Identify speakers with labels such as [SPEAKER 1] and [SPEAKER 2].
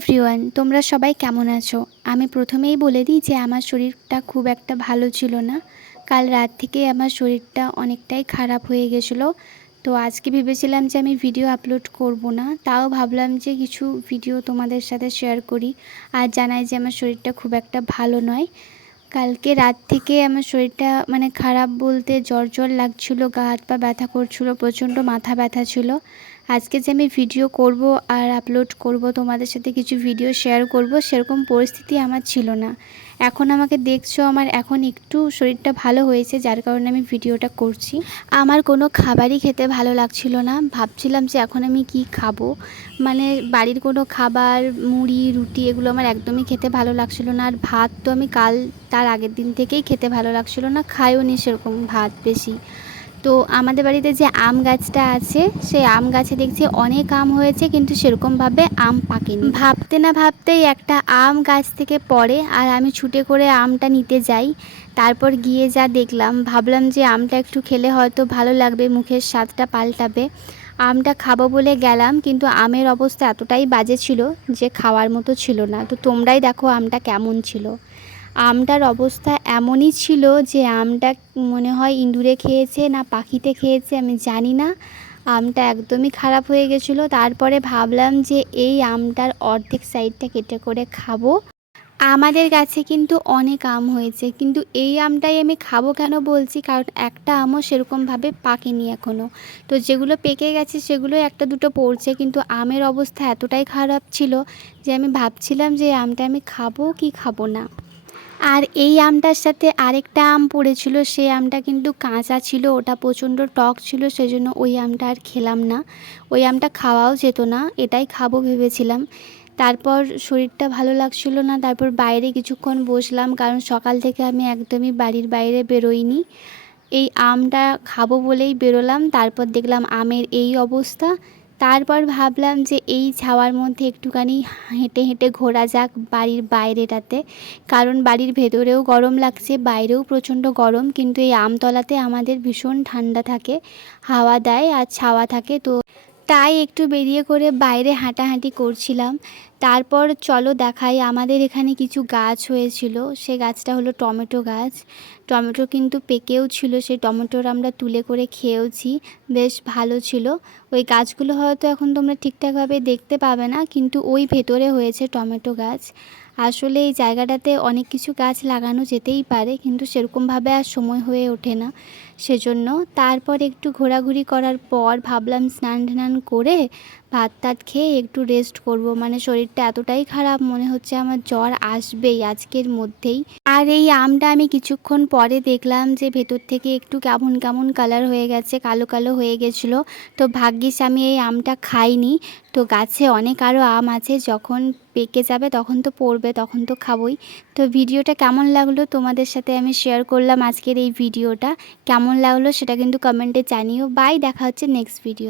[SPEAKER 1] Everyone, তোমরা সবাই কেমন আছো? আমি প্রথমেই বলে দিই যে আমার শরীরটা খুব একটা ভালো ছিল না। কাল রাত থেকে আমার শরীরটা অনেকটাই খারাপ হয়ে গেছিল। তো আজকে ভেবেছিলাম যে আমি ভিডিও আপলোড করব না, তাও ভাবলাম যে কিছু ভিডিও তোমাদের সাথে শেয়ার করি আর জানাই যে আমার শরীরটা খুব একটা ভালো নয়। কালকে রাত থেকে আমার শরীরটা মানে খারাপ বলতে জ্বর জ্বর লাগছিল, গা হাত পা ব্যথা করছিল, প্রচণ্ড মাথা ব্যথা ছিল। আজকে যে আমি ভিডিও করব আর আপলোড করব, তোমাদের সাথে কিছু ভিডিও শেয়ার করব, সেরকম পরিস্থিতি আমার ছিল না। এখন আমাকে দেখছ, আমার এখন একটু শরীরটা ভালো হয়েছে, যার কারণে আমি ভিডিওটা করছি। আমার কোনো খাবারই খেতে ভালো লাগছিল না। ভাবছিলাম যে এখন আমি কি খাব? মানে বাড়ির কোনো খাবার, মুড়ি, রুটি, এগুলো আমার একদমই খেতে ভালো লাগছিল না। আর ভাত তো আমি কাল, তার আগের দিন থেকেই খেতে ভালো লাগছিল না। খাইও নি সেরকম ভাত বেশি। তো আমাদের বাড়িতে যে আম গাছটা আছে, সেই আম গাছে দেখছি অনেক আম হয়েছে, কিন্তু সেরকমভাবে আম পাকেনি। ভাবতে না ভাবতেই একটা আম গাছ থেকে পড়ে, আর আমি ছুটে করে আমটা নিতে যাই। তারপর গিয়ে যা দেখলাম, ভাবলাম যে আমটা একটু খেলে হয়তো ভালো লাগবে, মুখের স্বাদটা পাল্টাবে। আমটা খাব বলে গেলাম, কিন্তু আমের অবস্থা এতটাই বাজে ছিল যে খাওয়ার মতো ছিল না। তো তোমরাই দেখো আমটা কেমন ছিল। আমটার অবস্থা এমনই ছিল যে আমটা মনে হয় ইঁদুরে খেয়েছে না পাখিতে খেয়েছে, আমি জানি না। আমটা একদমই খারাপ হয়ে গেছিল। তারপরে ভাবলাম যে এই আমটার অর্ধেক সাইডটা কেটে করে খাব। আমাদের গাছে কিন্তু অনেক আম হয়েছে, কিন্তু এই আমটাই আমি খাব কেন বলছি? কারণ একটা আমও সেরকমভাবে পাকেনি এখনও তো যেগুলো পেকে গেছে সেগুলো একটা দুটো পড়ছে, কিন্তু আমের অবস্থা এতটাই খারাপ ছিল যে আমি ভাবছিলাম যে আমটা আমি খাব কি খাব না। আর এই আমটার সাথে আরেকটা আম পড়েছিল, সেই আমটা কিন্তু কাঁচা ছিল, ওটা প্রচণ্ড টক ছিল, সেজন্য ওই আমটা আর খেলাম না। ওই আমটা খাওয়াও যেত না, এটাই খাব ভেবেছিলাম। তারপর শরীরটা ভালো লাগছিল না, তারপর বাইরে কিছুক্ষণ বসলাম, কারণ সকাল থেকে আমি একদমই বাড়ির বাইরে বেরোইনি। এই আমটা খাব বলেই বেরোলাম, তারপর দেখলাম আমের এই অবস্থা তারপর ভাবলাম যে এই ছাওয়ার মধ্যে একটুখানি হেঁটে হেঁটে ঘোরা যাক বাড়ির বাইরেটাতে। কারণ বাড়ির ভেতরেও গরম লাগছে, বাইরেও প্রচণ্ড গরম। কিন্তু এই আমতলাতে আমাদের ভীষণ ঠান্ডা থাকে, হাওয়া দেয় আর ছাওয়া থাকে, তো তাই একটু বেরিয়ে করে বাইরে হাঁটাহাঁটি করছিলাম। তারপর চলো দেখাই, আমাদের এখানে কিছু গাছ হয়েছিল। সে গাছটা হলো টমেটো গাছ। টমেটো কিন্তু পেকেও ছিল, সেই টমেটোর আমরা তুলে করে খেয়েওছি। বেশ ভালো ছিল। ওই গাছগুলো হয়তো এখন তোমরা ঠিকঠাকভাবে দেখতে পাবে না, কিন্তু ওই ভেতরে হয়েছে টমেটো গাছ। আসলে এই জায়গাটাতে অনেক কিছু গাছ লাগানো যেতেই পারে, কিন্তু সেরকমভাবে আর সময় হয়ে ওঠে না। সেজন্য তারপর একটু ঘোরাঘুরি করার পর ভাবলাম স্নান টান করে ভাত টাত খেয়ে একটু রেস্ট করব। মানে শরীরটা এতটাই খারাপ মনে হচ্ছে আমার জ্বর আসবেই আজকের মধ্যেই। আর এই আমটা আমি কিছুক্ষণ পরে দেখলাম যে ভেতর থেকে একটু কেমন কেমন কালার হয়ে গেছে, কালো কালো হয়ে গেছিল। তো ভাগ্যিস আমি এই আমটা খাইনি। তো গাছে অনেক আরও আম আছে, যখন পেকে যাবে তখন তো পড়বে, তখন তো খাবই। তো ভিডিওটা কেমন লাগল তোমাদের সাথে আমি শেয়ার করলাম আজকের এই ভিডিওটা কেমন লাগল সেটা কিন্তু কমেন্টে জানিও। বাই দেখা হচ্ছে নেক্সট ভিডিও